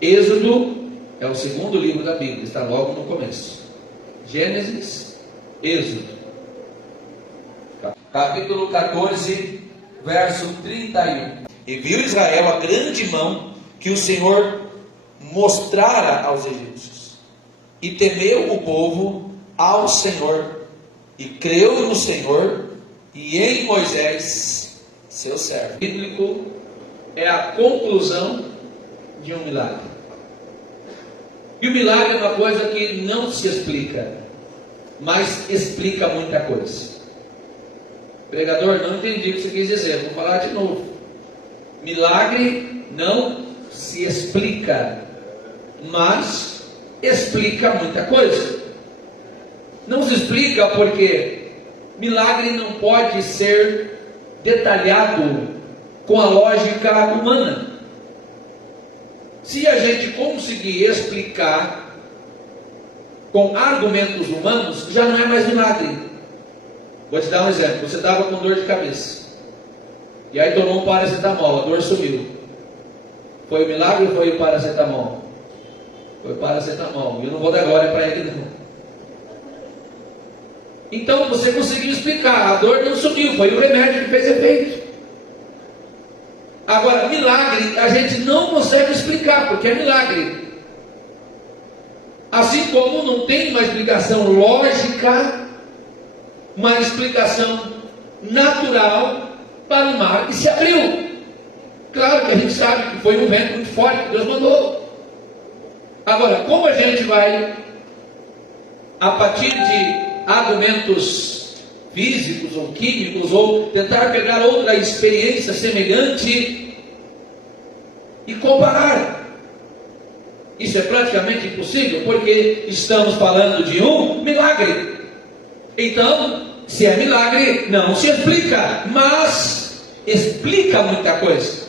Êxodo é o segundo livro da Bíblia, está logo no começo. Gênesis, Êxodo. Capítulo 14, verso 31. E viu Israel a grande mão que o Senhor mostrara aos egípcios, e temeu o povo ao Senhor, e creu no Senhor e em Moisés, seu servo. O bíblico é a conclusão de um milagre. E o milagre é uma coisa que não se explica, mas explica muita coisa. Pregador, não entendi o que você quis dizer, vou falar de novo. Milagre não se explica, mas explica muita coisa. Não se explica porque milagre não pode ser detalhado com a lógica humana. Se a gente conseguir explicar com argumentos humanos, já não é mais milagre. Vou te dar um exemplo. Você estava com dor de cabeça, e aí tomou um paracetamol, a dor sumiu. Foi o milagre ou foi o paracetamol? Foi o paracetamol. Eu não vou dar glória para ele não. Então você conseguiu explicar, a dor não sumiu, foi o remédio que fez efeito. Agora, milagre a gente não consegue explicar, porque é milagre. Assim como não tem uma explicação lógica, uma explicação natural para o mar que se abriu. Claro que a gente sabe que foi um vento muito forte que Deus mandou. Agora, como a gente vai, a partir de argumentos físicos ou químicos, ou tentar pegar outra experiência semelhante e comparar? Isso é praticamente impossível, porque estamos falando de um milagre. Então, se é milagre, não se explica, mas explica muita coisa.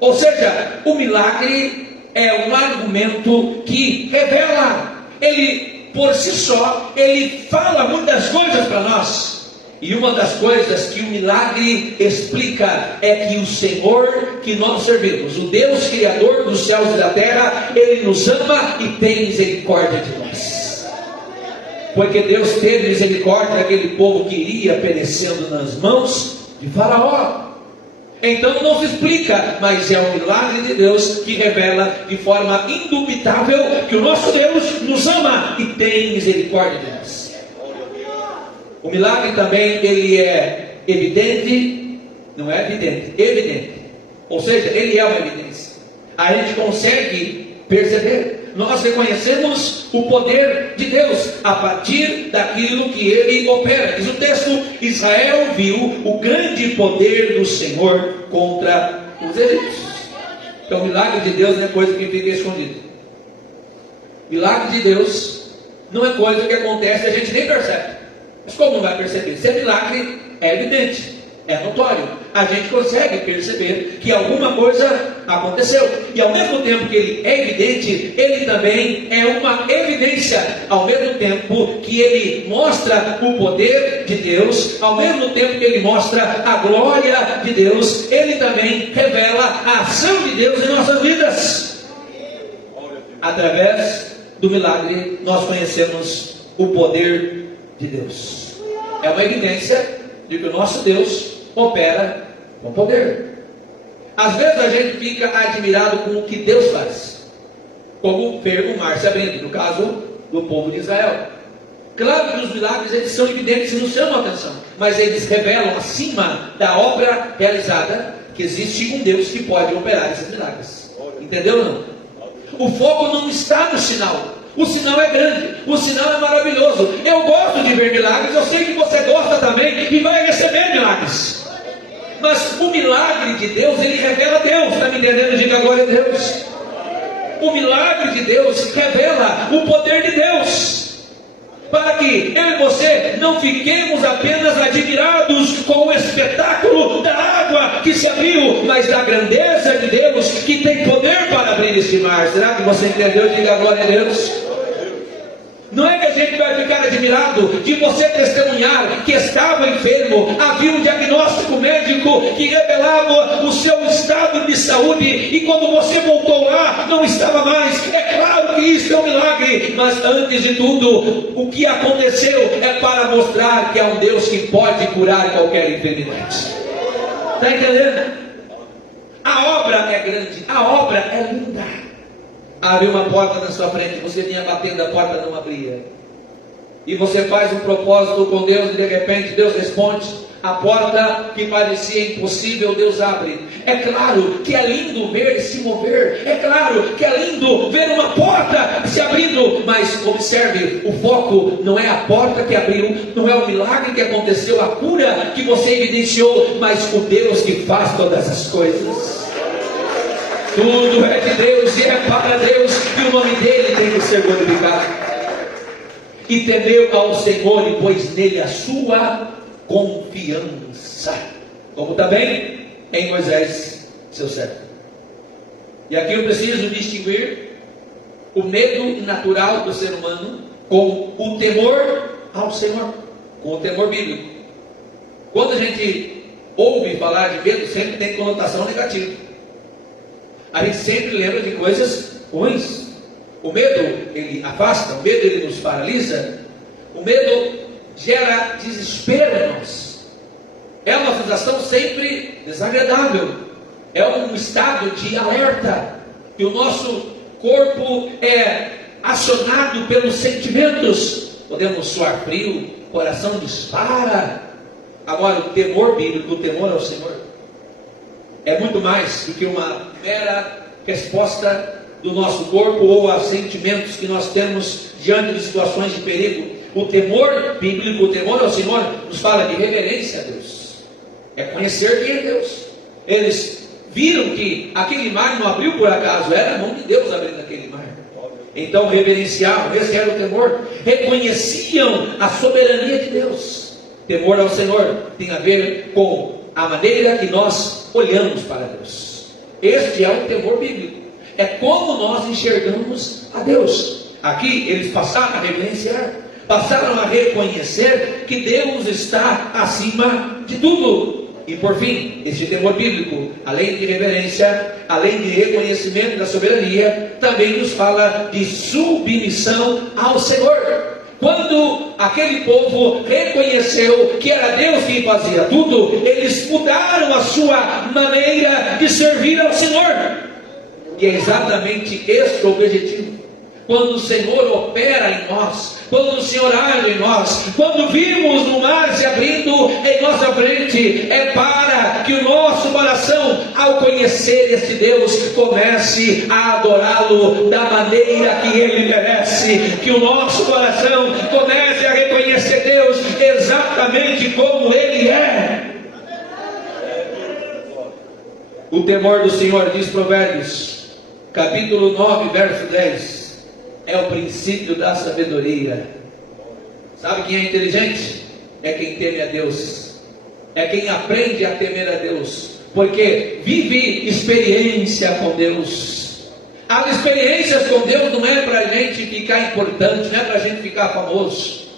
Ou seja, o milagre é um argumento que revela. Ele, por si só, ele fala muitas coisas para nós. E uma das coisas que o milagre explica é que o Senhor que nós servimos, o Deus Criador dos céus e da terra, Ele nos ama e tem misericórdia de nós. Porque Deus teve misericórdia daquele povo que iria perecendo nas mãos de Faraó. Então não se explica, mas é um milagre de Deus que revela de forma indubitável que o nosso Deus nos ama e tem misericórdia de nós. O milagre também, ele é evidente, não é evidente, evidente. Ou seja, ele é uma evidência. A gente consegue perceber. Nós reconhecemos o poder de Deus a partir daquilo que Ele opera. Diz o texto: Israel viu o grande poder do Senhor contra os egípcios. Então o milagre de Deus não é coisa que fica escondida. Milagre de Deus não é coisa que acontece e a gente nem percebe. Mas como não vai perceber? Se é milagre, é evidente, é notório. A gente consegue perceber que alguma coisa aconteceu. E ao mesmo tempo que ele é evidente, ele também é uma evidência. Ao mesmo tempo que ele mostra o poder de Deus, ao mesmo tempo que ele mostra a glória de Deus, ele também revela a ação de Deus em nossas vidas. Através do milagre, nós conhecemos o poder de Deus. É uma evidência de que o nosso Deus opera com poder. Às vezes a gente fica admirado com o que Deus faz, como ver o mar se abrindo, no caso do povo de Israel. Claro que os milagres eles são evidentes e nos chamam a atenção, mas eles revelam acima da obra realizada que existe um Deus que pode operar esses milagres. Entendeu ou não? O foco não está no sinal. O sinal é grande, o sinal é maravilhoso. Eu gosto de ver milagres, eu sei que você gosta também e vai receber milagres. Mas o milagre de Deus, ele revela Deus. Está me entendendo? Diga glória a Deus. O milagre de Deus revela o poder de Deus. Para que eu e você não fiquemos apenas admirados com o espetáculo da água que se abriu, mas da grandeza de Deus que tem poder para abrir este mar. Será que você entendeu? Diga glória a Deus. Não é que a gente vai ficar admirado de você testemunhar que estava enfermo, havia um diagnóstico médico que revelava o seu estado de saúde, e quando você voltou lá, não estava mais. É claro que isso é um milagre, mas antes de tudo, o que aconteceu é para mostrar que há um Deus que pode curar qualquer enfermidade. Está entendendo? A obra é grande, a obra é linda. Abre uma porta na sua frente, você vinha batendo, a porta não abria. E você faz um propósito com Deus e de repente Deus responde. A porta que parecia impossível, Deus abre. É claro que é lindo ver se mover. É claro que é lindo ver uma porta se abrindo. Mas observe, o foco não é a porta que abriu, não é o milagre que aconteceu, a cura que você evidenciou, mas o Deus que faz todas as coisas. Tudo é de Deus e é para Deus, e o nome dele tem que ser glorificado. E temeu ao Senhor e pôs nele a sua confiança. Como também em Moisés, seu servo. E aqui eu preciso distinguir o medo natural do ser humano com o temor ao Senhor, com o temor bíblico. Quando a gente ouve falar de medo, sempre tem conotação negativa. A gente sempre lembra de coisas ruins. O medo, ele afasta, o medo, ele nos paralisa. O medo gera desespero em nós. É uma sensação sempre desagradável. É um estado de alerta. E o nosso corpo é acionado pelos sentimentos. Podemos suar frio, o coração dispara. Agora, o temor bíblico, o temor ao Senhor, é muito mais do que uma mera resposta do nosso corpo ou a sentimentos que nós temos diante de situações de perigo. O temor bíblico, o temor ao Senhor, nos fala de reverência a Deus. É conhecer quem é Deus. Eles viram que aquele mar não abriu por acaso, era a mão de Deus abrindo aquele mar. Então reverenciavam, esse era o temor. Reconheciam a soberania de Deus. Temor ao Senhor tem a ver com a maneira que nós olhamos para Deus. Este é o temor bíblico. É como nós enxergamos a Deus. Aqui eles passaram a reverenciar, passaram a reconhecer que Deus está acima de tudo. E por fim, este temor bíblico, além de reverência, além de reconhecimento da soberania, também nos fala de submissão ao Senhor. Quando aquele povo reconheceu que era Deus quem fazia tudo, eles mudaram a sua maneira de servir ao Senhor. E é exatamente este o objetivo. Quando o Senhor opera em nós, quando o Senhor age em nós, quando vimos o mar se abrindo em nossa frente, é para que o nosso coração, ao conhecer este Deus, comece a adorá-lo da maneira que Ele merece. Que o nosso coração comece a reconhecer Deus exatamente como Ele é. O temor do Senhor, diz Provérbios, capítulo 9, verso 10. É o princípio da sabedoria. Sabe quem é inteligente? É quem teme a Deus. É quem aprende a temer a Deus. Porque vive experiência com Deus. As experiências com Deus não é para a gente ficar importante, não é para a gente ficar famoso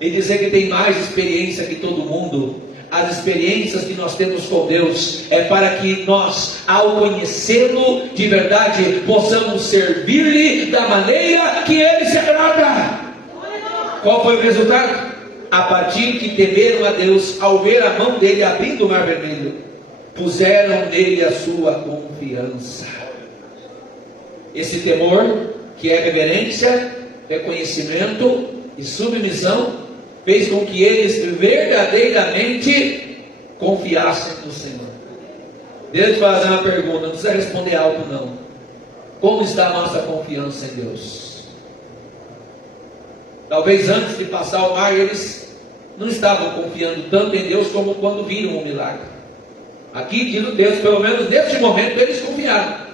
e dizer que tem mais experiência que todo mundo. As experiências que nós temos com Deus é para que nós, ao conhecê-lo de verdade, possamos servir-lhe da maneira que Ele se agrada. Qual foi o resultado? A partir que temeram a Deus, ao ver a mão dele abrindo o mar vermelho, puseram nele a sua confiança. Esse temor, que é reverência, reconhecimento e submissão, fez com que eles verdadeiramente confiassem no Senhor. Deus vai fazer uma pergunta, não precisa responder algo não. Como está a nossa confiança em Deus? Talvez antes de passar o mar, eles não estavam confiando tanto em Deus como quando viram o milagre. Aqui diz o Deus, pelo menos neste momento eles confiaram.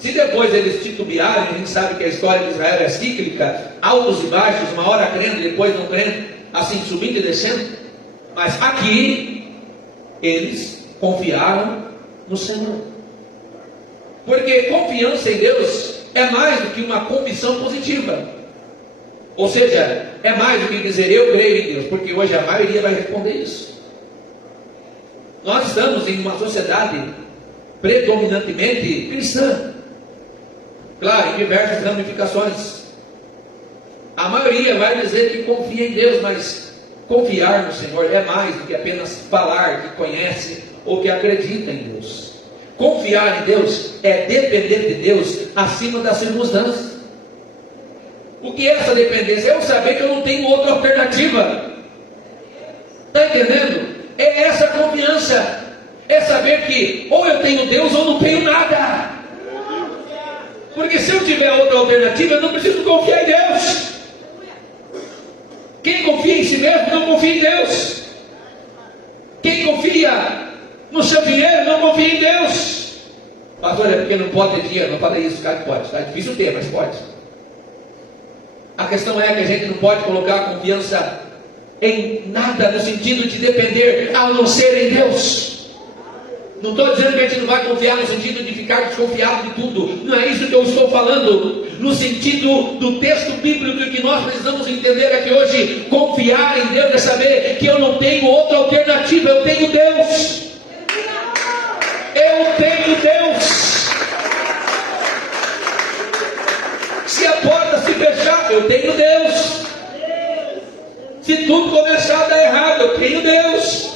Se depois eles titubearem, a gente sabe que a história de Israel é cíclica, altos e baixos, uma hora crendo, depois não crendo, assim subindo e descendo. Mas aqui, eles confiaram no Senhor. Porque confiança em Deus é mais do que uma convicção positiva. Ou seja, é mais do que dizer eu creio em Deus, porque hoje a maioria vai responder isso. Nós estamos em uma sociedade predominantemente cristã, claro, em diversas ramificações. A maioria vai dizer que confia em Deus, mas confiar no Senhor é mais do que apenas falar que conhece ou que acredita em Deus. Confiar em Deus é depender de Deus acima das circunstâncias. O que é essa dependência? É eu saber que eu não tenho outra alternativa. Está entendendo? É essa confiança. É saber que ou eu tenho Deus ou não tenho nada. Porque se eu tiver outra alternativa, eu não preciso confiar em Deus. Quem confia em si mesmo não confia em Deus. Quem confia no seu dinheiro não confia em Deus. Pastor, é porque não pode ter dinheiro. Não falei isso, cara, pode. Está difícil ter, mas pode. A questão é que a gente não pode colocar a confiança em nada no sentido de depender a não ser em Deus. Não estou dizendo que a gente não vai confiar no sentido de ficar desconfiado de tudo. Não é isso que eu estou falando. No sentido do texto bíblico que nós precisamos entender é que hoje confiar em Deus é saber que eu não tenho outra alternativa. Eu tenho Deus. Eu tenho Deus. Se a porta se fechar, eu tenho Deus. Se tudo começar a dar errado, eu tenho Deus.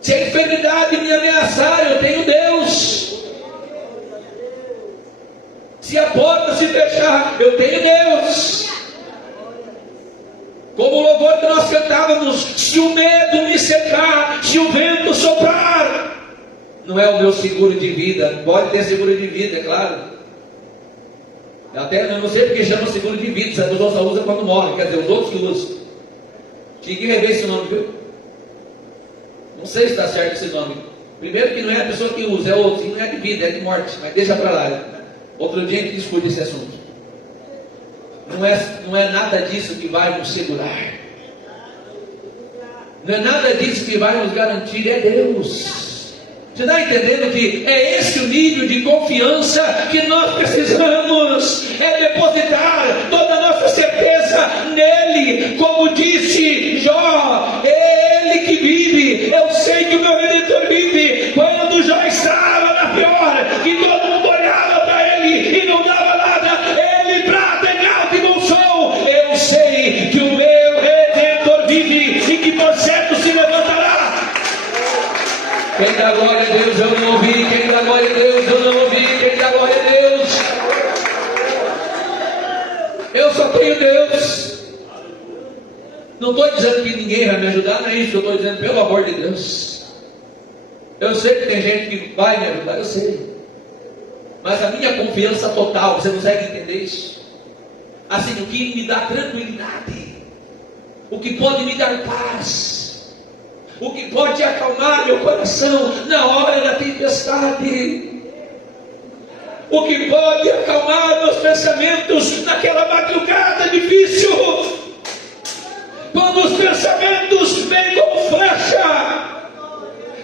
Se a enfermidade me ameaçar, eu tenho Deus. Se a porta se fechar, eu tenho Deus. Como o louvor que nós cantávamos, se o medo me secar, se o vento soprar, não é o meu seguro de vida. Pode ter seguro de vida, é claro. Até eu não sei porque chama seguro de vida, a pessoa só usa quando morre, quer dizer, os outros que usam. Tinha que rever esse nome, viu? Não sei se está certo esse nome. Primeiro que não é a pessoa que usa, é outro, não é de vida, é de morte, mas deixa para lá. Outro dia a gente discute esse assunto. Não é nada disso que vai nos segurar. Não é nada disso que vai nos garantir, é Deus. Você está entendendo que é esse o nível de confiança que nós precisamos? É depositar toda a nossa certeza nele. Como disse Jó, é ele que vive. Eu sei que o meu Redentor vive. Quando Jó estava na pior, que todo mundo olhava para ele e não dava nada, ele brada em alto e bom som. Eu sei que o meu Redentor vive e que por certo se levantará. Quem dá glória a Deus eu não ouvi, quem dá glória a Deus eu não ouvi, quem dá glória a Deus. Eu só tenho Deus. Não estou dizendo que ninguém vai me ajudar, não é isso que eu estou dizendo, pelo amor de Deus. Eu sei que tem gente que vai me ajudar, eu sei. Mas a minha confiança total, você consegue entender isso? Assim, o que me dá tranquilidade, o que pode me dar paz, o que pode acalmar meu coração na hora da tempestade, o que pode acalmar meus pensamentos naquela madrugada difícil, quando os pensamentos vêm como flecha,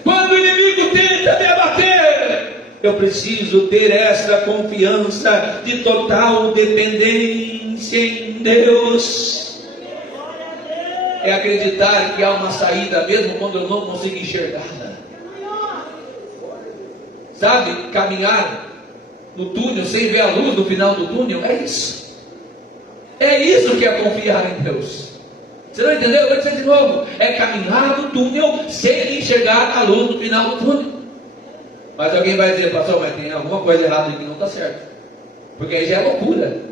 quando o inimigo tenta me abater. Eu preciso ter esta confiança de total dependência em Deus. É acreditar que há uma saída mesmo quando eu não consigo enxergá-la. Sabe, caminhar no túnel sem ver a luz no final do túnel, é isso. É isso que é confiar em Deus. Você não entendeu? Eu vou dizer de novo. É caminhar no túnel sem enxergar a luz no final do túnel. Mas alguém vai dizer, pastor, mas tem alguma coisa errada aqui que não está certo. Porque aí já é loucura.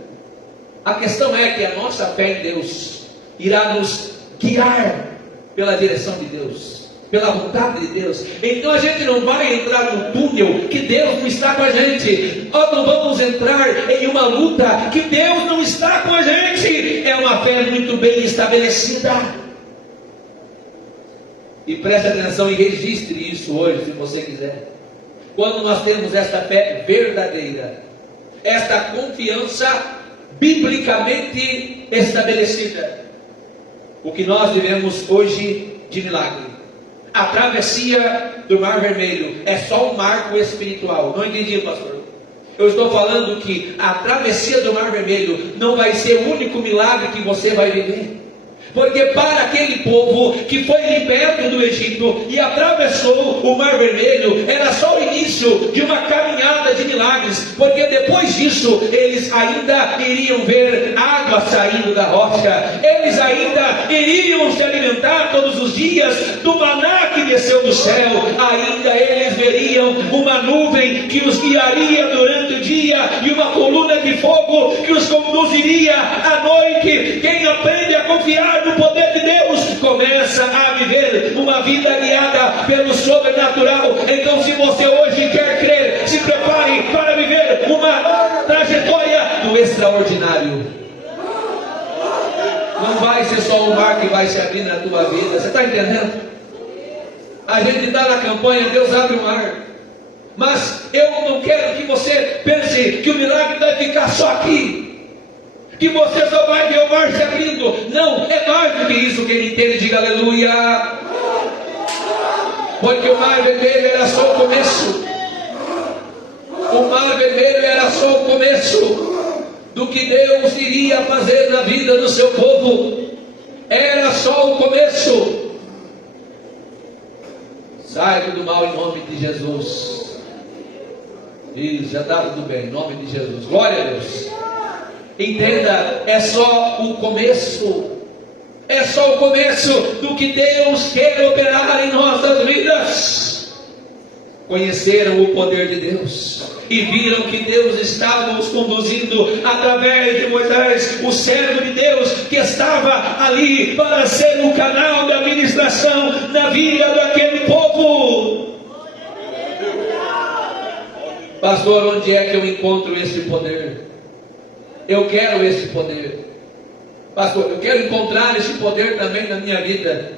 A questão é que a nossa fé em Deus irá nos guiar pela direção de Deus, pela vontade de Deus. Então a gente não vai entrar no túnel que Deus não está com a gente. Nós não vamos entrar em uma luta que Deus não está com a gente. É uma fé muito bem estabelecida. E preste atenção e registre isso hoje, se você quiser. Quando nós temos esta fé verdadeira, esta confiança biblicamente estabelecida, o que nós vivemos hoje de milagre, a travessia do Mar Vermelho, é só um marco espiritual. Não entendi, pastor. Eu estou falando que a travessia do Mar Vermelho não vai ser o único milagre que você vai viver. Porque para aquele povo que foi liberto do Egito e atravessou o Mar Vermelho, era só o início de uma caminhada de milagres, porque depois disso eles ainda iriam ver água saindo da rocha, eles ainda iriam se alimentar todos os dias do maná que desceu do céu, ainda eles veriam uma nuvem que os guiaria durante o dia e uma coluna de fogo que os conduziria à noite. Quem aprende a confiar no poder de Deus começa a viver uma vida guiada pelo sobrenatural. Então, se você hoje quer crer, se prepare para viver uma trajetória do extraordinário. Não vai ser só o mar que vai se abrir na tua vida. Você está entendendo? A gente está na campanha Deus abre o mar, mas eu não quero que você pense que o milagre vai ficar só aqui, que você só vai ver o mar se abrindo. Não, é mais do que isso. Que ele entende, diga aleluia. Porque o Mar Vermelho era só o começo. O Mar Vermelho era só o começo do que Deus iria fazer na vida do seu povo. Era só o começo. Sai do mal em nome de Jesus. Isso, já está tudo bem, em nome de Jesus. Glória a Deus. Entenda, é só o começo. É só o começo do que Deus quer operar em nossas vidas. Conheceram o poder de Deus e viram que Deus estava os conduzindo através de Moisés, o servo de Deus, que estava ali para ser o canal de administração na vida daquele povo. Pastor, onde é que eu encontro esse poder? Eu quero esse poder. Pastor, eu quero encontrar esse poder também na minha vida.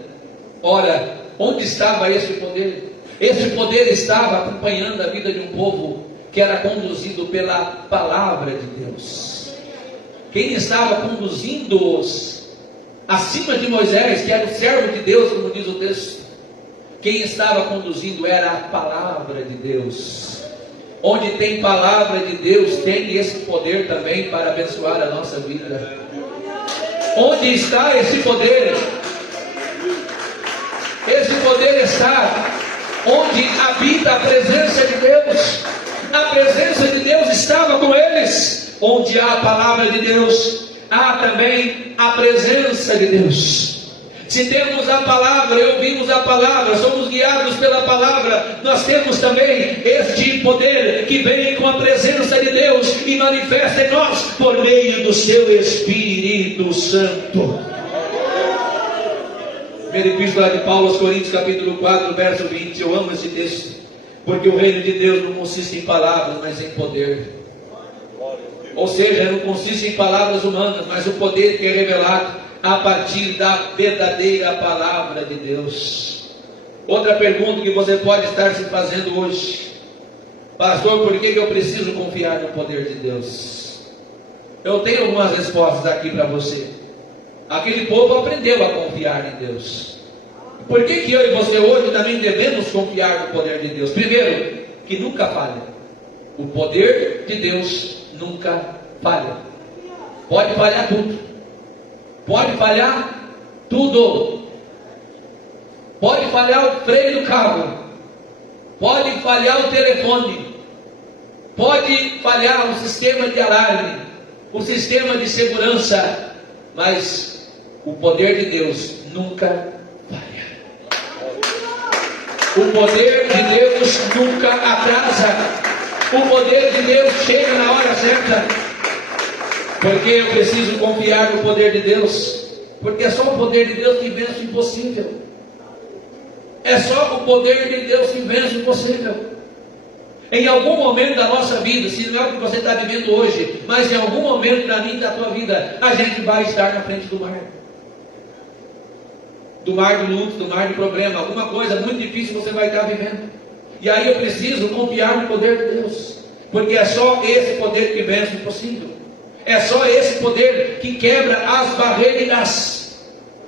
Ora, onde estava esse poder? Esse poder estava acompanhando a vida de um povo que era conduzido pela palavra de Deus. Quem estava conduzindo-os acima de Moisés, que era o servo de Deus, como diz o texto, quem estava conduzindo era a palavra de Deus. Onde tem palavra de Deus, tem esse poder também para abençoar a nossa vida. Onde está esse poder? Esse poder está onde habita a presença de Deus. A presença de Deus estava com eles. Onde há a palavra de Deus, há também a presença de Deus. Se temos a palavra e ouvimos a palavra, somos guiados pela palavra, nós temos também este poder que vem com a presença de Deus e manifesta em nós por meio do seu Espírito Santo. Primeira Epístola de Paulo aos Coríntios, capítulo 4, verso 20. Eu amo esse texto, porque o reino de Deus não consiste em palavras, mas em poder. Ou seja, não consiste em palavras humanas, mas o poder que é revelado a partir da verdadeira palavra de Deus. Outra pergunta que você pode estar se fazendo hoje: pastor, por que eu preciso confiar no poder de Deus? Eu tenho algumas respostas aqui para você. Aquele povo aprendeu a confiar em Deus. Por que eu e você hoje também devemos confiar no poder de Deus? Primeiro, que nunca falha. O poder de Deus nunca falha. Pode falhar tudo. Pode falhar tudo. Pode falhar o freio do carro. Pode falhar o telefone. Pode falhar o sistema de alarme, o sistema de segurança. Mas o poder de Deus nunca falha. O poder de Deus nunca atrasa. O poder de Deus chega na hora certa. Porque eu preciso confiar no poder de Deus? Porque é só o poder de Deus que vence o impossível. É só o poder de Deus que vence o impossível. Em algum momento da nossa vida, se não é o que você está vivendo hoje, mas em algum momento da minha e da tua vida, a gente vai estar na frente do mar. Do mar do luto, do mar do problema, alguma coisa muito difícil você vai estar vivendo. E aí eu preciso confiar no poder de Deus. Porque é só esse poder que vence o impossível. É só esse poder que quebra as barreiras.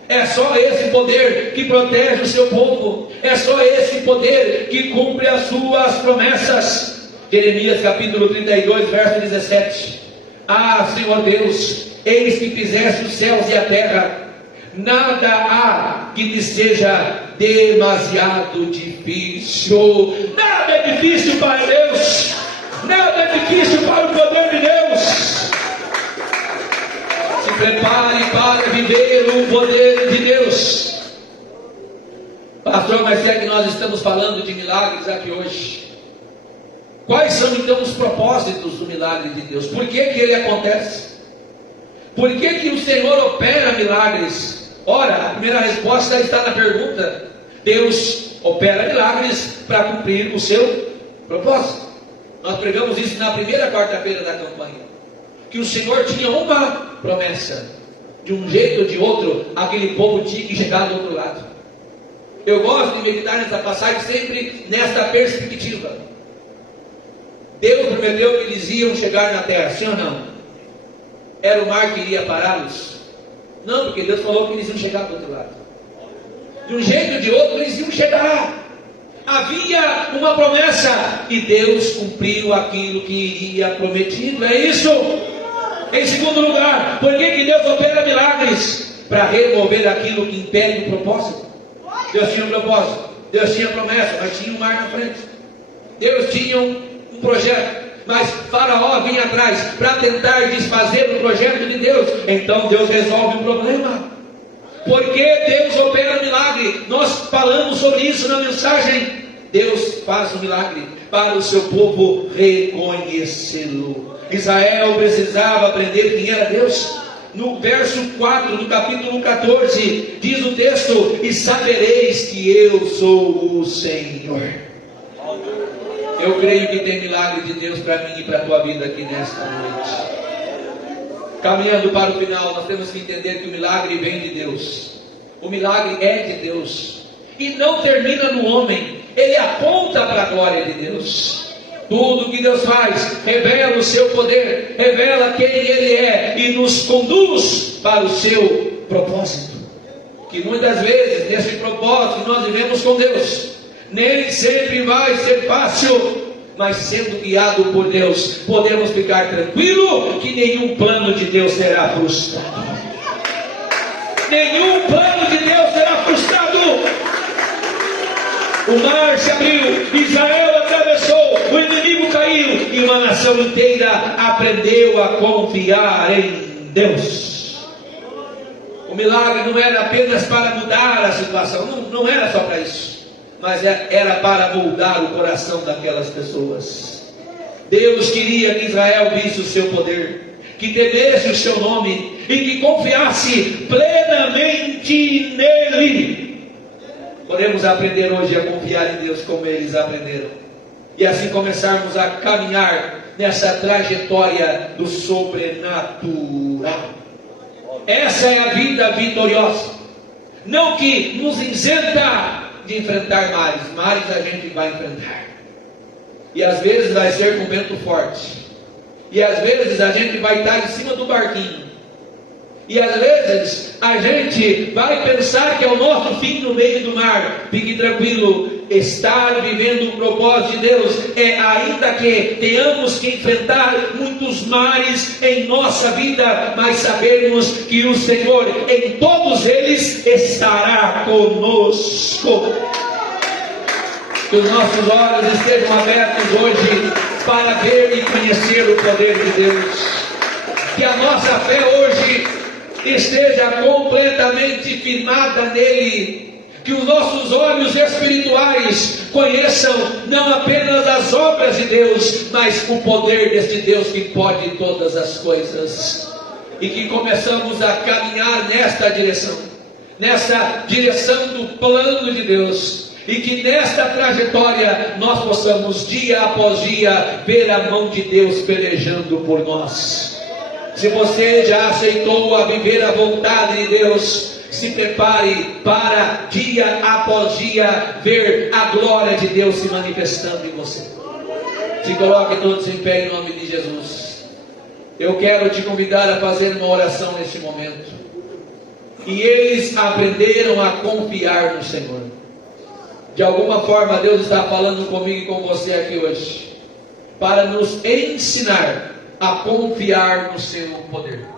É só esse poder que protege o seu povo. É só esse poder que cumpre as suas promessas. Jeremias capítulo 32, verso 17. Ah, Senhor Deus, eis que fizeste os céus e a terra, nada há que te seja demasiado difícil. Nada é difícil para Deus, nada é difícil para o poder de Deus. Se prepare para viver o poder de Deus. Pastor, mas é que nós estamos falando de milagres aqui hoje. Quais são então os propósitos do milagre de Deus? Por que ele acontece? Por que o Senhor opera milagres? Ora, a primeira resposta está na pergunta. Deus opera milagres para cumprir o seu propósito. Nós pregamos isso na primeira quarta-feira da campanha, que o Senhor tinha uma promessa. De um jeito ou de outro, aquele povo tinha que chegar do outro lado. Eu gosto de meditar nessa passagem sempre nesta perspectiva. Deus prometeu que eles iam chegar na terra, sim ou não? Era o mar que iria pará-los? Não, porque Deus falou que eles iam chegar do outro lado. De um jeito ou de outro eles iam chegar. Havia uma promessa e Deus cumpriu aquilo que iria prometido. É isso. Em segundo lugar, por que Deus opera milagres? Para remover aquilo que impede o propósito. Deus tinha um propósito, Deus tinha promessa, mas tinha um mar na frente. Deus tinha um projeto, mas Faraó vinha atrás para tentar desfazer o projeto de Deus. Então Deus resolve o problema. Porque Deus opera milagre. Nós falamos sobre isso na mensagem. Deus faz um milagre para o seu povo reconhecê-lo. Israel precisava aprender quem era Deus. No verso 4 do capítulo 14 diz o texto: e sabereis que eu sou o Senhor. Eu creio que tem milagre de Deus para mim e para a tua vida aqui nesta noite. Caminhando para o final, nós temos que entender que o milagre vem de Deus. O milagre é de Deus. E não termina no homem. Ele aponta para a glória de Deus. Tudo que Deus faz revela o seu poder, revela quem Ele é e nos conduz para o seu propósito. Que muitas vezes, nesse propósito, nós vivemos com Deus. Nem sempre vai ser fácil, mas sendo guiado por Deus, podemos ficar tranquilo que nenhum plano de Deus será frustrado. Nenhum plano de Deus será frustrado. O mar se abriu, Israel atravessou, o inimigo caiu e uma nação inteira aprendeu a confiar em Deus. O milagre não era apenas para mudar a situação, não era só para isso, mas era para moldar o coração daquelas pessoas. Deus queria que Israel visse o seu poder, que temesse o seu nome e que confiasse plenamente nele. Podemos aprender hoje a confiar em Deus como eles aprenderam, e assim começarmos a caminhar nessa trajetória do sobrenatural. Essa é a vida vitoriosa, não que nos isenta de enfrentar mares a gente vai enfrentar, e às vezes vai ser com vento forte, e às vezes a gente vai estar em cima do barquinho, e às vezes a gente vai pensar que é o nosso fim no meio do mar. Fique tranquilo, estar vivendo o propósito de Deus é, ainda que tenhamos que enfrentar muitos mares em nossa vida, mas sabermos que o Senhor em todos eles estará conosco. Que os nossos olhos estejam abertos hoje para ver e conhecer o poder de Deus. Que a nossa fé hoje esteja completamente firmada nele. Que os nossos olhos espirituais conheçam não apenas as obras de Deus, mas o poder deste Deus que pode todas as coisas. E que começamos a caminhar nesta direção do plano de Deus. E que nesta trajetória nós possamos dia após dia ver a mão de Deus pelejando por nós. Se você já aceitou a viver a vontade de Deus, se prepare para dia após dia ver a glória de Deus se manifestando em você. Se coloque todos em pé em nome de Jesus. Eu quero te convidar a fazer uma oração neste momento. E eles aprenderam a confiar no Senhor. De alguma forma Deus está falando comigo e com você aqui hoje. para nos ensinar a confiar no seu poder.